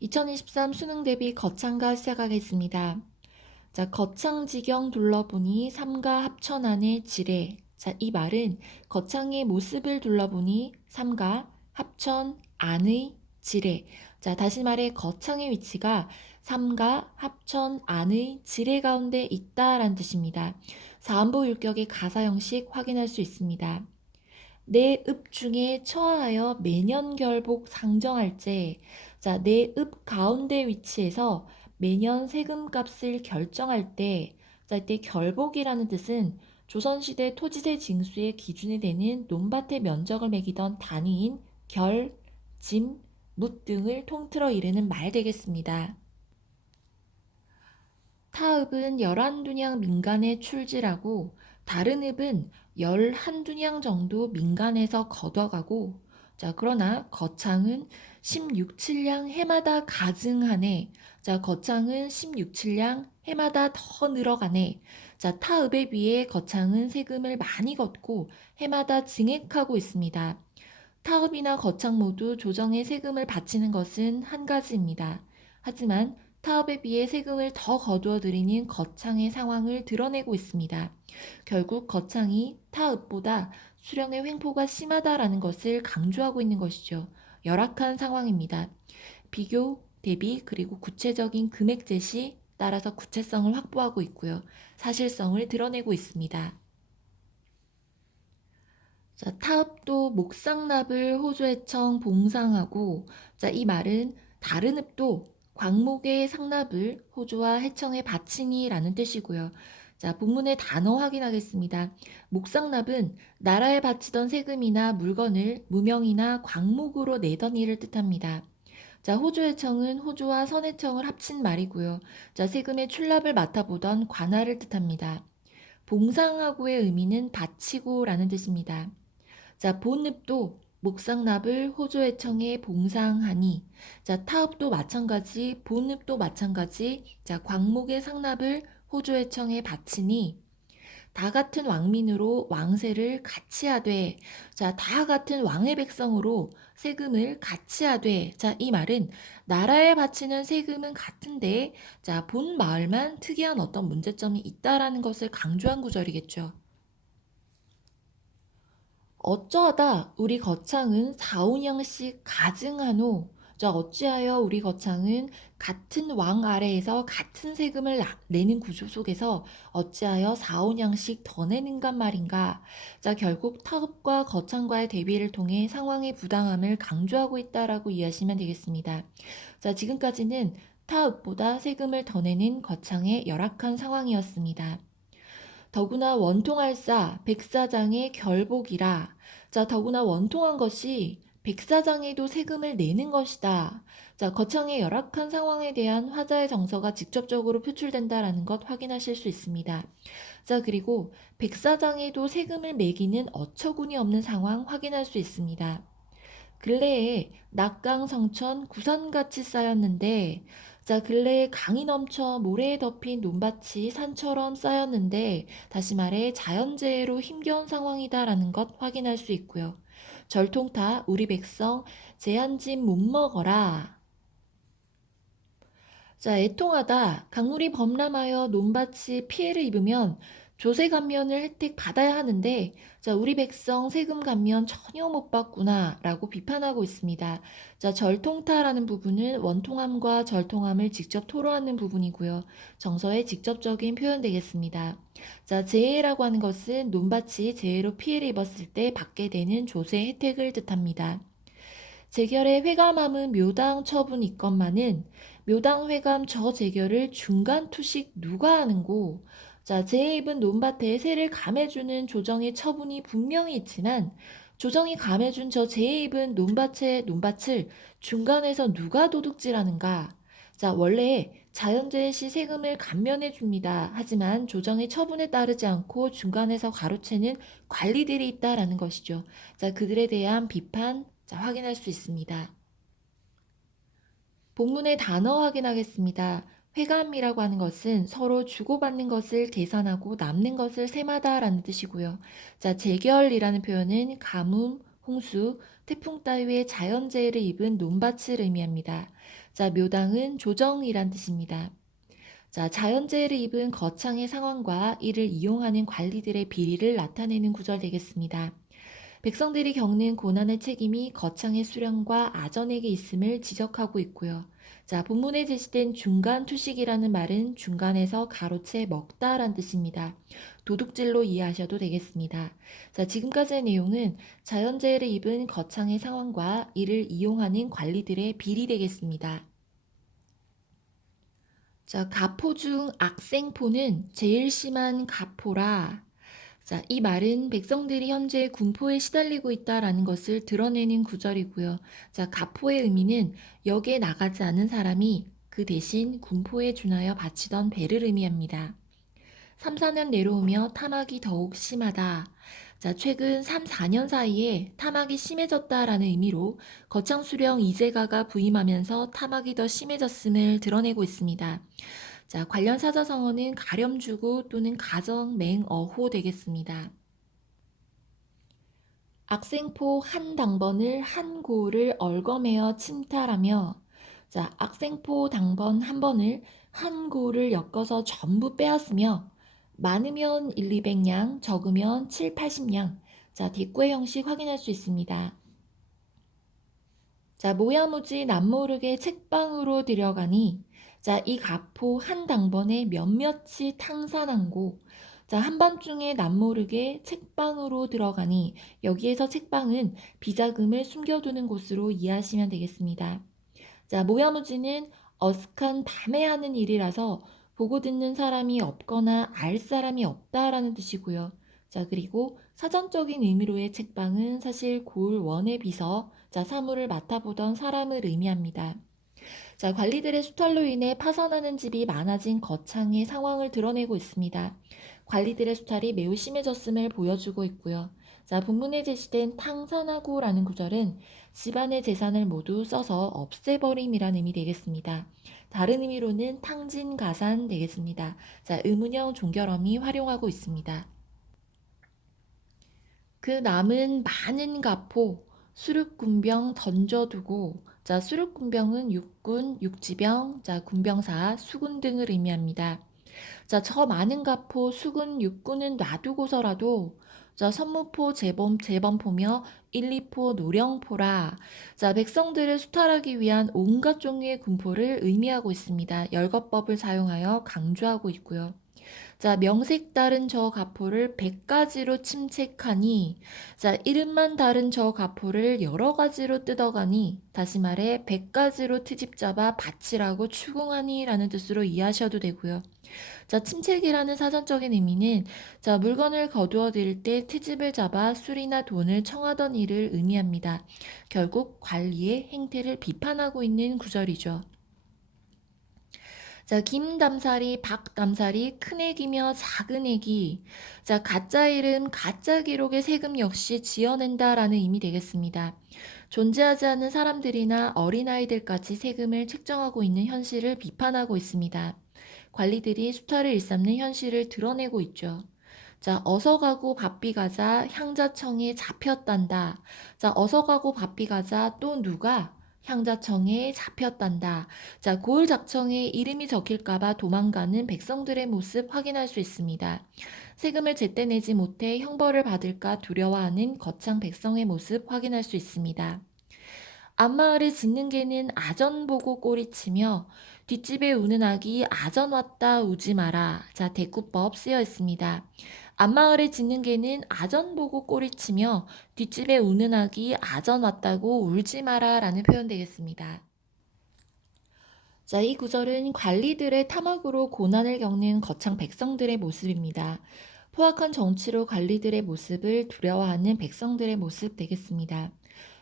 2023 수능 대비 거창가 시작하겠습니다. 자, 거창지경 둘러보니 삼가 합천안의 지뢰. 자, 이 말은 거창의 모습을 둘러보니 삼가 합천 안의 지뢰. 자, 다시 말해 거창의 위치가 삼가 합천 안의 지뢰 가운데 있다라는 뜻입니다. 사안보 율격의 가사 형식 확인할 수 있습니다. 내 읍 중에 처하여 매년 결복 상정할제. 자, 내 읍 가운데 위치해서 매년 세금값을 결정할 때, 자, 이때 결복이라는 뜻은 조선시대 토지세 징수의 기준이 되는 논밭의 면적을 매기던 단위인 결, 진, 묻 등을 통틀어 이르는 말 되겠습니다. 타읍은 11두냥 민간에 출지라고 다른 읍은 11두냥 정도 민간에서 걷어가고 자 그러나 거창은 16칠량 해마다 가증하네. 자 거창은 16칠량 해마다 더 늘어가네. 자 타읍에 비해 거창은 세금을 많이 걷고 해마다 증액하고 있습니다. 타업이나 거창 모두 조정에 세금을 바치는 것은 한 가지입니다. 하지만 타업에 비해 세금을 더 거두어 들이는 거창의 상황을 드러내고 있습니다. 결국 거창이 타읍보다 수령의 횡포가 심하다라는 것을 강조하고 있는 것이죠. 열악한 상황입니다. 비교, 대비, 그리고 구체적인 금액 제시, 따라서 구체성을 확보하고 있고요. 사실성을 드러내고 있습니다. 자, 타읍도 목상납을 호주해청 봉상하고, 자, 이 말은 다른 읍도 광목의 상납을 호주와 해청에 바치니라는 뜻이고요. 자, 본문의 단어 확인하겠습니다. 목상납은 나라에 바치던 세금이나 물건을 무명이나 광목으로 내던 일을 뜻합니다. 자, 호주해청은 호주와 선해청을 합친 말이고요. 자, 세금의 출납을 맡아보던 관할을 뜻합니다. 봉상하고의 의미는 바치고라는 뜻입니다. 자, 본읍도 목상납을 호조회청에 봉상하니, 자, 타읍도 마찬가지, 본읍도 마찬가지, 자, 광목의 상납을 호조회청에 바치니, 다 같은 왕민으로 왕세를 같이 하되, 자, 다 같은 왕의 백성으로 세금을 같이 하되, 자, 이 말은 나라에 바치는 세금은 같은데, 자, 본 마을만 특이한 어떤 문제점이 있다라는 것을 강조한 구절이겠죠. 어쩌하다 우리 거창은 4, 5냥씩 가증하노. 자, 어찌하여 우리 거창은 같은 왕 아래에서 같은 세금을 내는 구조 속에서 어찌하여 4, 5냥씩 더 내는간 말인가. 자, 결국 타읍과 거창과의 대비를 통해 상황의 부당함을 강조하고 있다라고 이해하시면 되겠습니다. 자, 지금까지는 타읍보다 세금을 더 내는 거창의 열악한 상황이었습니다. 더구나 원통할사 백사장의 결복이라. 자, 더구나 원통한 것이 백사장에도 세금을 내는 것이다. 자, 거창의 열악한 상황에 대한 화자의 정서가 직접적으로 표출된다라는 것 확인하실 수 있습니다. 자, 그리고 백사장에도 세금을 매기는 어처구니 없는 상황 확인할 수 있습니다. 근래에 낙강 성천 구산같이 쌓였는데 자 근래에 강이 넘쳐 모래에 덮인 논밭이 산처럼 쌓였는데 다시 말해 자연재해로 힘겨운 상황이다라는 것 확인할 수 있고요. 절통타 우리 백성 제한짐 못 먹어라. 자, 애통하다 강물이 범람하여 논밭이 피해를 입으면 조세 감면을 혜택 받아야 하는데 자, 우리 백성 세금 감면 전혀 못 받구나라고 비판하고 있습니다. 자, 절통타라는 부분은 원통함과 절통함을 직접 토로하는 부분이고요. 정서의 직접적인 표현 되겠습니다. 자, 재해라고 하는 것은 논밭이 재해로 피해를 입었을 때 받게 되는 조세 혜택을 뜻합니다. 재결의 회감함은 묘당 처분 있건만은 묘당 회감 저 재결을 중간 투식 누가 하는고. 자, 재입은 논밭에 세를 감해주는 조정의 처분이 분명히 있지만 조정이 감해준 저 재입은 논밭을 중간에서 누가 도둑질하는가. 자, 원래 자연재해 시 세금을 감면해 줍니다. 하지만 조정의 처분에 따르지 않고 중간에서 가로채는 관리들이 있다라는 것이죠. 자, 그들에 대한 비판, 자, 확인할 수 있습니다. 본문의 단어 확인하겠습니다. 회감이라고 하는 것은 서로 주고받는 것을 계산하고 남는 것을 셈하다라는 뜻이고요. 자, 재결이라는 표현은 가뭄, 홍수, 태풍 따위의 자연재해를 입은 논밭을 의미합니다. 자, 묘당은 조정이란 뜻입니다. 자, 자연재해를 입은 거창의 상황과 이를 이용하는 관리들의 비리를 나타내는 구절 되겠습니다. 백성들이 겪는 고난의 책임이 거창의 수령과 아전에게 있음을 지적하고 있고요. 자, 본문에 제시된 중간 투식이라는 말은 중간에서 가로채 먹다란 뜻입니다. 도둑질로 이해하셔도 되겠습니다. 자, 지금까지의 내용은 자연재해를 입은 거창의 상황과 이를 이용하는 관리들의 비리 되겠습니다. 자, 가포 중 악생포는 제일 심한 가포라. 자, 이 말은 백성들이 현재 군포에 시달리고 있다라는 것을 드러내는 구절이고요. 자, 가포의 의미는 역에 나가지 않은 사람이 그 대신 군포에 준하여 바치던 배를 의미합니다. 3, 4년 내려오며 탐악이 더욱 심하다. 자, 최근 3, 4년 사이에 탐악이 심해졌다라는 의미로 거창수령 이재가가 부임하면서 탐악이 더 심해졌음을 드러내고 있습니다. 자, 관련 사자성어는 가렴주구 또는 가정맹어호 되겠습니다. 악생포 한 당번을 한 고를 얽어매어 침탈하며, 자, 악생포 당번 한 번을 한 고를 엮어서 전부 빼앗으며 많으면 1, 200냥, 적으면 7, 80냥. 자, 대꾸의 형식 확인할 수 있습니다. 자, 모야무지 남모르게 책방으로 들여가니, 자, 이 가포 한 당번에 몇몇이 탕산한고, 자, 한밤중에 남모르게 책방으로 들어가니, 여기에서 책방은 비자금을 숨겨두는 곳으로 이해하시면 되겠습니다. 자, 모야무지는 어색한 밤에 하는 일이라서 보고 듣는 사람이 없거나 알 사람이 없다라는 뜻이고요. 자, 그리고 사전적인 의미로의 책방은 사실 골 원의 비서, 자, 사물을 맡아보던 사람을 의미합니다. 자, 관리들의 수탈로 인해 파산하는 집이 많아진 거창의 상황을 드러내고 있습니다. 관리들의 수탈이 매우 심해졌음을 보여주고 있고요. 자, 본문에 제시된 탕산하고라는 구절은 집안의 재산을 모두 써서 없애버림이라는 의미 되겠습니다. 다른 의미로는 탕진가산 되겠습니다. 자, 의문형 종결어미 활용하고 있습니다. 그 남은 많은 가포 수륙군병 던져두고, 자, 수륙군병은 육군, 육지병, 자, 군병사, 수군 등을 의미합니다. 자, 저 많은 가포 수군 육군은 놔두고서라도, 자, 선무포 재범포며 1, 2포 노령포라. 자, 백성들을 수탈하기 위한 온갖 종류의 군포를 의미하고 있습니다. 열거법을 사용하여 강조하고 있고요. 자, 명색 다른 저 가포를 100가지로 침책하니, 자, 이름만 다른 저 가포를 여러 가지로 뜯어가니, 다시 말해 100가지로 트집 잡아 바치라고 추궁하니 라는 뜻으로 이해하셔도 되고요. 자, 침책이라는 사전적인 의미는, 자, 물건을 거두어 들일 때 트집을 잡아 술이나 돈을 청하던 일을 의미합니다. 결국 관리의 행태를 비판하고 있는 구절이죠. 자, 김담사리, 박담사리, 큰애기며 작은애기. 자, 가짜 이름, 가짜 기록의 세금 역시 지어낸다라는 의미 되겠습니다. 존재하지 않는 사람들이나 어린아이들까지 세금을 책정하고 있는 현실을 비판하고 있습니다. 관리들이 수탈을 일삼는 현실을 드러내고 있죠. 자, 어서 가고 바삐 가자 향자청에 잡혔단다. 자, 어서 가고 바삐 가자 또 누가 향자청에 잡혔단다. 자, 고을작청에 이름이 적힐까봐 도망가는 백성들의 모습 확인할 수 있습니다. 세금을 제때 내지 못해 형벌을 받을까 두려워하는 거창 백성의 모습 확인할 수 있습니다. 앞마을에 짖는 개는 아전 보고 꼬리치며 뒷집에 우는 아기 아전 왔다 우지 마라. 자, 대꾸법 쓰여 있습니다. 앞마을에 짖는 개는 아전 보고 꼬리치며 뒷집에 우는 아기 아전 왔다고 울지 마라 라는 표현 되겠습니다. 자, 이 구절은 관리들의 탐악으로 고난을 겪는 거창 백성들의 모습입니다. 포악한 정치로 관리들의 모습을 두려워하는 백성들의 모습 되겠습니다.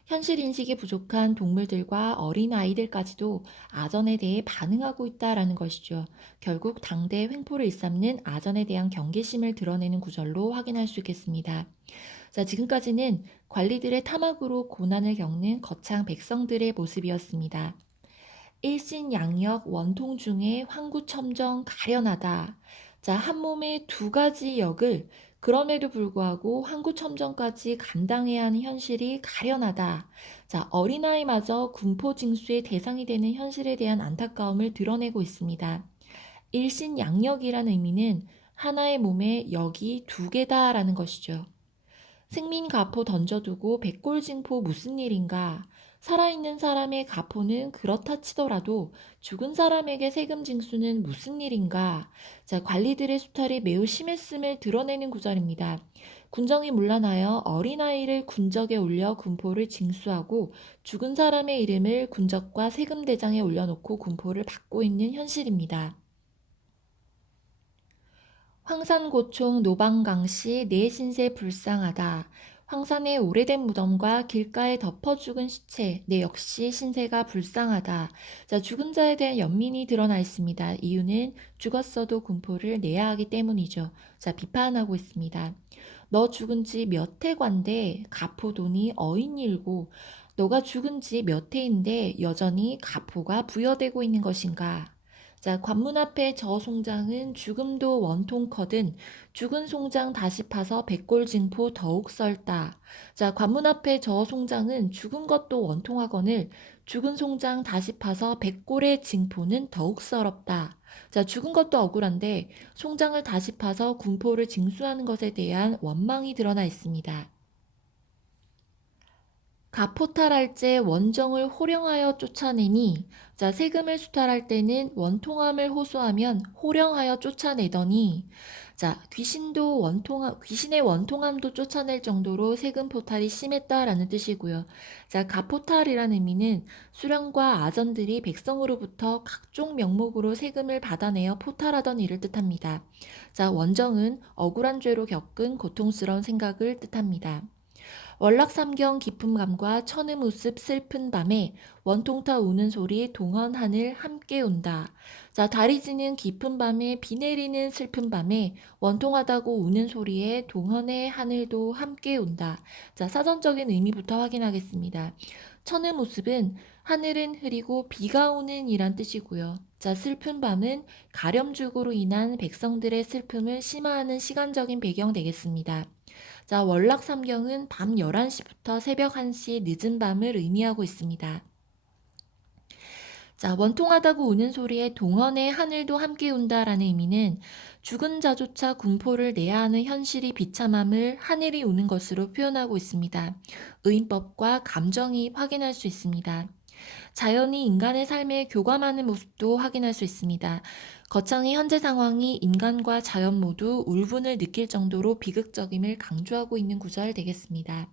현실 인식이 부족한 동물들과 어린아이들까지도 아전에 대해 반응하고 있다라는 것이죠. 결국 당대의 횡포를 일삼는 아전에 대한 경계심을 드러내는 구절로 확인할 수 있겠습니다. 자, 지금까지는 관리들의 탐악으로 고난을 겪는 거창 백성들의 모습이었습니다. 일신양역 원통 중에 황구첨정 가련하다. 자, 한 몸에 두 가지 역을 그럼에도 불구하고 한구첨정까지 감당해야 하는 현실이 가련하다. 자, 어린아이마저 군포징수의 대상이 되는 현실에 대한 안타까움을 드러내고 있습니다. 일신양력이라는 의미는 하나의 몸에 역이 두 개다라는 것이죠. 승민가포 던져두고 백골징포 무슨 일인가? 살아있는 사람의 가포는 그렇다 치더라도 죽은 사람에게 세금 징수는 무슨 일인가? 자, 관리들의 수탈이 매우 심했음을 드러내는 구절입니다. 군정이 문란하여 어린아이를 군적에 올려 군포를 징수하고 죽은 사람의 이름을 군적과 세금대장에 올려놓고 군포를 받고 있는 현실입니다. 황산고총 노방강씨 내 신세 불쌍하다. 황산의 오래된 무덤과 길가에 덮어 죽은 시체, 내 역시 신세가 불쌍하다. 자, 죽은 자에 대한 연민이 드러나 있습니다. 이유는 죽었어도 군포를 내야 하기 때문이죠. 자, 비판하고 있습니다. 너 죽은 지 몇 해관데 가포돈이 어인일고, 너가 죽은 지 몇 해인데 여전히 가포가 부여되고 있는 것인가? 자, 관문 앞에 저 송장은 죽음도 원통커든 죽은 송장 다시 파서 백골징포 더욱 썰다. 자, 관문 앞에 저 송장은 죽은 것도 원통하거늘 죽은 송장 다시 파서 백골의 징포는 더욱 서럽다. 자, 죽은 것도 억울한데 송장을 다시 파서 군포를 징수하는 것에 대한 원망이 드러나 있습니다. 가포탈할제 원정을 호령하여 쫓아내니, 자, 세금을 수탈할 때는 원통함을 호소하면 호령하여 쫓아내더니, 자, 귀신의 원통함도 쫓아낼 정도로 세금 포탈이 심했다라는 뜻이고요. 자, 가포탈이라는 의미는 수령과 아전들이 백성으로부터 각종 명목으로 세금을 받아내어 포탈하던 일을 뜻합니다. 자, 원정은 억울한 죄로 겪은 고통스러운 생각을 뜻합니다. 월락삼경 깊은 밤과 천음우습 슬픈 밤에 원통타 우는 소리 동헌 하늘 함께 온다. 자, 달이 지는 깊은 밤에 비 내리는 슬픈 밤에 원통하다고 우는 소리에 동헌의 하늘도 함께 온다. 자, 사전적인 의미부터 확인하겠습니다. 천음우습은 하늘은 흐리고 비가 오는 이란 뜻이고요. 자, 슬픈 밤은 가렴죽으로 인한 백성들의 슬픔을 심화하는 시간적인 배경 되겠습니다. 자, 월락삼경은 밤 11시부터 새벽 1시 늦은 밤을 의미하고 있습니다. 자, 원통하다고 우는 소리에 동헌의 하늘도 함께 운다라는 의미는 죽은 자조차 군포를 내야 하는 현실이 비참함을 하늘이 우는 것으로 표현하고 있습니다. 의인법과 감정이 확인할 수 있습니다. 자연이 인간의 삶에 교감하는 모습도 확인할 수 있습니다. 거창의 현재 상황이 인간과 자연 모두 울분을 느낄 정도로 비극적임을 강조하고 있는 구절 되겠습니다.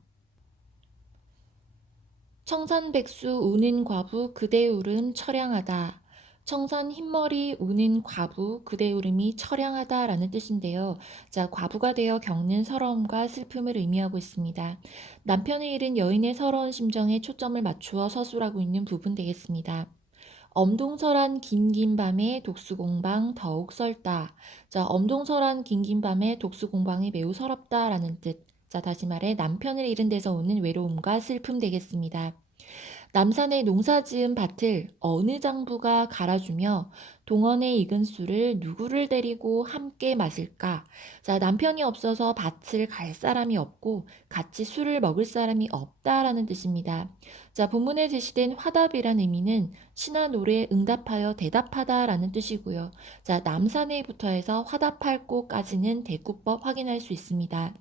청산백수 우는 과부 그대 울음 처량하다. 청산 흰머리 우는 과부 그대 울음이 처량하다라는 뜻인데요. 자, 과부가 되어 겪는 서러움과 슬픔을 의미하고 있습니다. 남편을 잃은 여인의 서러운 심정에 초점을 맞추어 서술하고 있는 부분 되겠습니다. 엄동설한 긴긴 밤에 독수공방 더욱 썰다. 자, 엄동설한 긴긴 밤에 독수공방이 매우 서럽다라는 뜻. 자, 다시 말해 남편을 잃은 데서 오는 외로움과 슬픔 되겠습니다. 남산의 농사지은 밭을 어느 장부가 갈아주며 동원의 익은 술을 누구를 데리고 함께 마실까? 자, 남편이 없어서 밭을 갈 사람이 없고 같이 술을 먹을 사람이 없다라는 뜻입니다. 자, 본문에 제시된 화답이란 의미는 신화 노래에 응답하여 대답하다라는 뜻이고요. 자, 남산에부터 해서 화답할 곳까지는 대꾸법 확인할 수 있습니다.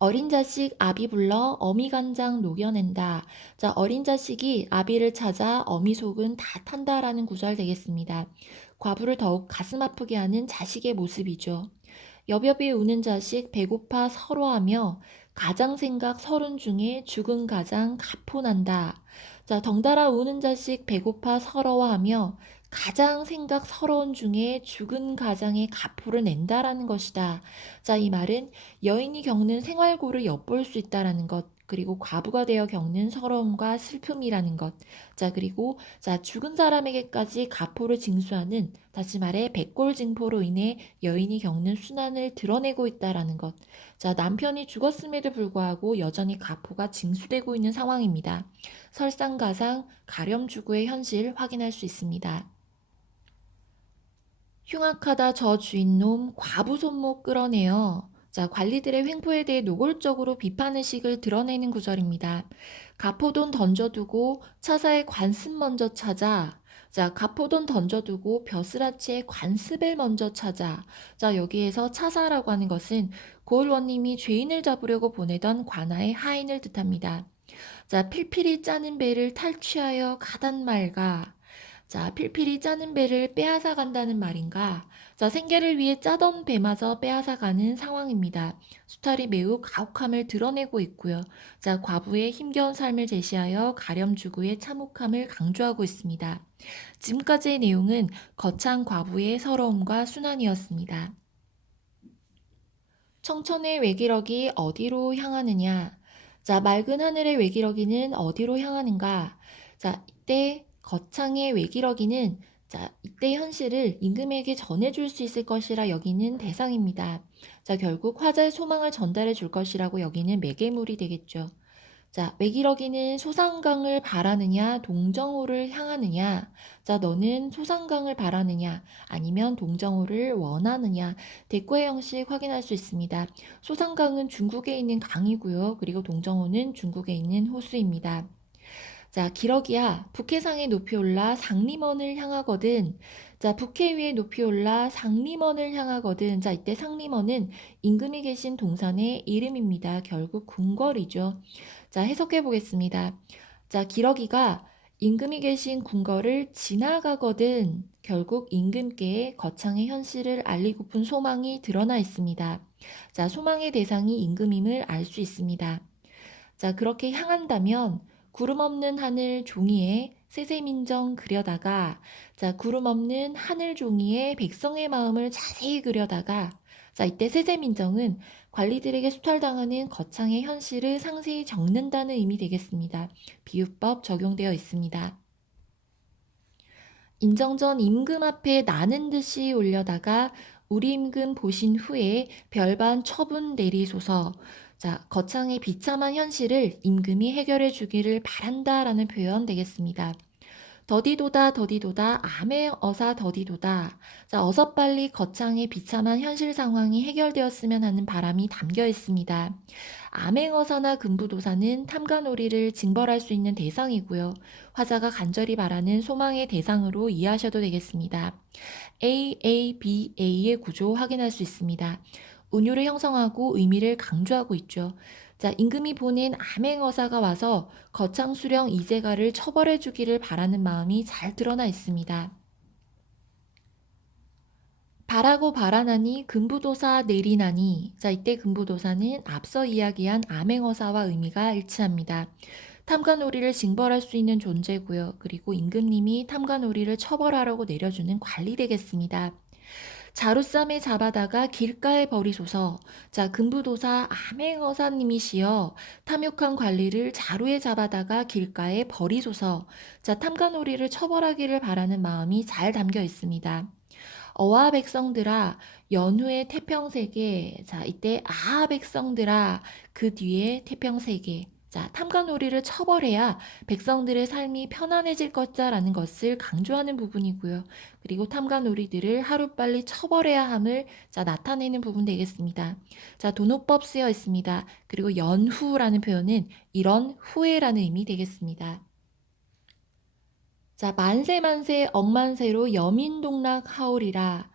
어린 자식 아비 불러 어미 간장 녹여낸다. 자, 어린 자식이 아비를 찾아 어미 속은 다 탄다라는 구절 되겠습니다. 과부를 더욱 가슴 아프게 하는 자식의 모습이죠. 여병이 우는 자식 배고파 서러하며 가장 생각 서른 중에 죽은 가장 가포난다. 자, 덩달아 우는 자식 배고파 서러워하며 가장 생각 서러운 중에 죽은 가장의 가포를 낸다라는 것이다. 자, 이 말은 여인이 겪는 생활고를 엿볼 수 있다라는 것, 그리고 과부가 되어 겪는 서러움과 슬픔이라는 것, 자, 그리고 자, 죽은 사람에게까지 가포를 징수하는, 다시 말해 백골징포로 인해 여인이 겪는 순환을 드러내고 있다라는 것. 자, 남편이 죽었음에도 불구하고 여전히 가포가 징수되고 있는 상황입니다. 설상가상 가렴주구의 현실 확인할 수 있습니다. 흉악하다 저 주인놈 과부 손목 끌어내어. 자, 관리들의 횡포에 대해 노골적으로 비판의식을 드러내는 구절입니다. 가포돈 던져두고 차사의 관습 먼저 찾아. 자, 가포돈 던져두고 벼슬아치의 관습을 먼저 찾아. 자, 여기에서 차사라고 하는 것은 고을원님이 죄인을 잡으려고 보내던 관아의 하인을 뜻합니다. 자, 필필이 짜는 배를 탈취하여 가단 말가. 자, 필필이 짜는 배를 빼앗아 간다는 말인가? 자, 생계를 위해 짜던 배마저 빼앗아 가는 상황입니다. 수탈이 매우 가혹함을 드러내고 있고요. 자, 과부의 힘겨운 삶을 제시하여 가렴주구의 참혹함을 강조하고 있습니다. 지금까지의 내용은 거창 과부의 서러움과 순환이었습니다. 청천의 외기러기 어디로 향하느냐? 자, 맑은 하늘의 외기러기는 어디로 향하는가? 자, 이때 거창의 외기러기는 자, 이때 현실을 임금에게 전해줄 수 있을 것이라 여기는 대상입니다. 자, 결국 화자의 소망을 전달해 줄 것이라고 여기는 매개물이 되겠죠. 자, 외기러기는 소상강을 바라느냐, 동정호를 향하느냐. 자, 너는 소상강을 바라느냐, 아니면 동정호를 원하느냐. 대꾸의 형식 확인할 수 있습니다. 소상강은 중국에 있는 강이고요. 그리고 동정호는 중국에 있는 호수입니다. 자, 기러기야, 북해상에 높이 올라 상림원을 향하거든. 자, 북해 위에 높이 올라 상림원을 향하거든. 자, 이때 상림원은 임금이 계신 동산의 이름입니다. 결국 궁궐이죠. 자, 해석해 보겠습니다. 자, 기러기가 임금이 계신 궁궐을 지나가거든. 결국 임금께 거창의 현실을 알리고픈 소망이 드러나 있습니다. 자, 소망의 대상이 임금임을 알 수 있습니다. 자, 그렇게 향한다면 구름 없는 하늘 종이에 세세민정 그려다가 자, 구름 없는 하늘 종이에 백성의 마음을 자세히 그려다가 자, 이때 세세민정은 관리들에게 수탈당하는 거창의 현실을 상세히 적는다는 의미 되겠습니다. 비유법 적용되어 있습니다. 인정전 임금 앞에 나는 듯이 올려다가 우리 임금 보신 후에 별반 처분 내리소서. 자, 거창의 비참한 현실을 임금이 해결해 주기를 바란다라는 표현 되겠습니다. 더디도다 더디도다 암의 어사 더디도다. 자, 어서 빨리 거창의 비참한 현실 상황이 해결되었으면 하는 바람이 담겨 있습니다. 암행어사나 금부도사는 탐관오리를 징벌할 수 있는 대상이고요. 화자가 간절히 바라는 소망의 대상으로 이해하셔도 되겠습니다. A, A, B, A의 구조 확인할 수 있습니다. 운율을 형성하고 의미를 강조하고 있죠. 자, 임금이 보낸 암행어사가 와서 거창수령 이재가를 처벌해 주기를 바라는 마음이 잘 드러나 있습니다. 바라고 바라나니 금부도사 내리나니. 자, 이때 금부도사는 앞서 이야기한 암행어사와 의미가 일치합니다. 탐관오리를 징벌할 수 있는 존재고요. 그리고 임금님이 탐관오리를 처벌하라고 내려주는 관리 되겠습니다. 자루쌈에 잡아다가 길가에 버리소서. 자, 금부도사 암행어사님이시여 탐욕한 관리를 자루에 잡아다가 길가에 버리소서. 자, 탐관오리를 처벌하기를 바라는 마음이 잘 담겨 있습니다. 어아 백성들아 연후에 태평세계. 자, 이때 아하 백성들아 그 뒤에 태평세계. 자, 탐관오리를 처벌해야 백성들의 삶이 편안해질 것자라는 것을 강조하는 부분이고요. 그리고 탐관오리들을 하루빨리 처벌해야 함을 자, 나타내는 부분 되겠습니다. 자, 도노법 쓰여 있습니다. 그리고 연후라는 표현은 이런 후에라는 의미 되겠습니다. 자, 만세만세 억만세로 여민동락하오리라.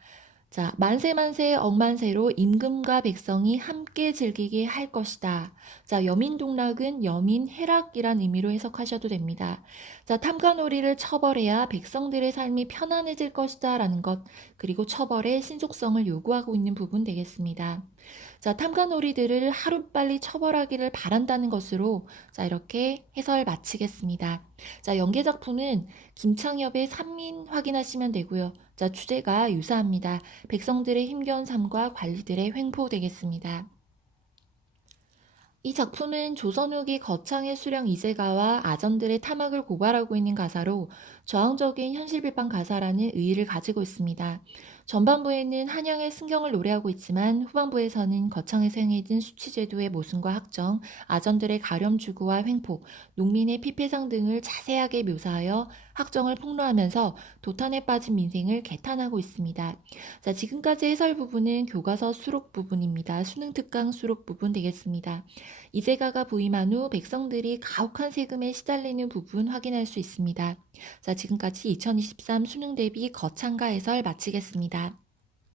자, 만세만세 억만세로 임금과 백성이 함께 즐기게 할 것이다. 자, 여민동락은 여민해락이란 의미로 해석하셔도 됩니다. 자, 탐관오리를 처벌해야 백성들의 삶이 편안해질 것이다 라는 것, 그리고 처벌의 신속성을 요구하고 있는 부분 되겠습니다. 자, 탐관오리들을 하루빨리 처벌하기를 바란다는 것으로 자, 이렇게 해설 마치겠습니다. 자, 연계작품은 김창엽의 산민 확인하시면 되고요. 자, 주제가 유사합니다. 백성들의 힘겨운 삶과 관리들의 횡포 되겠습니다. 이 작품은 조선 후기 거창의 수령 이재가와 아전들의 탐악을 고발하고 있는 가사로 저항적인 현실 비판 가사라는 의의를 가지고 있습니다. 전반부에는 한양의 승경을 노래하고 있지만 후반부에서는 거창에서 행해진 수치제도의 모순과 학정, 아전들의 가렴주구와 횡포, 농민의 피폐상 등을 자세하게 묘사하여 학정을 폭로하면서 도탄에 빠진 민생을 개탄하고 있습니다. 자, 지금까지 해설 부분은 교과서 수록 부분입니다. 수능 특강 수록 부분 되겠습니다. 이재가가 부임한 후 백성들이 가혹한 세금에 시달리는 부분 확인할 수 있습니다. 자, 지금까지 2023 수능 대비 거창가 해설 마치겠습니다.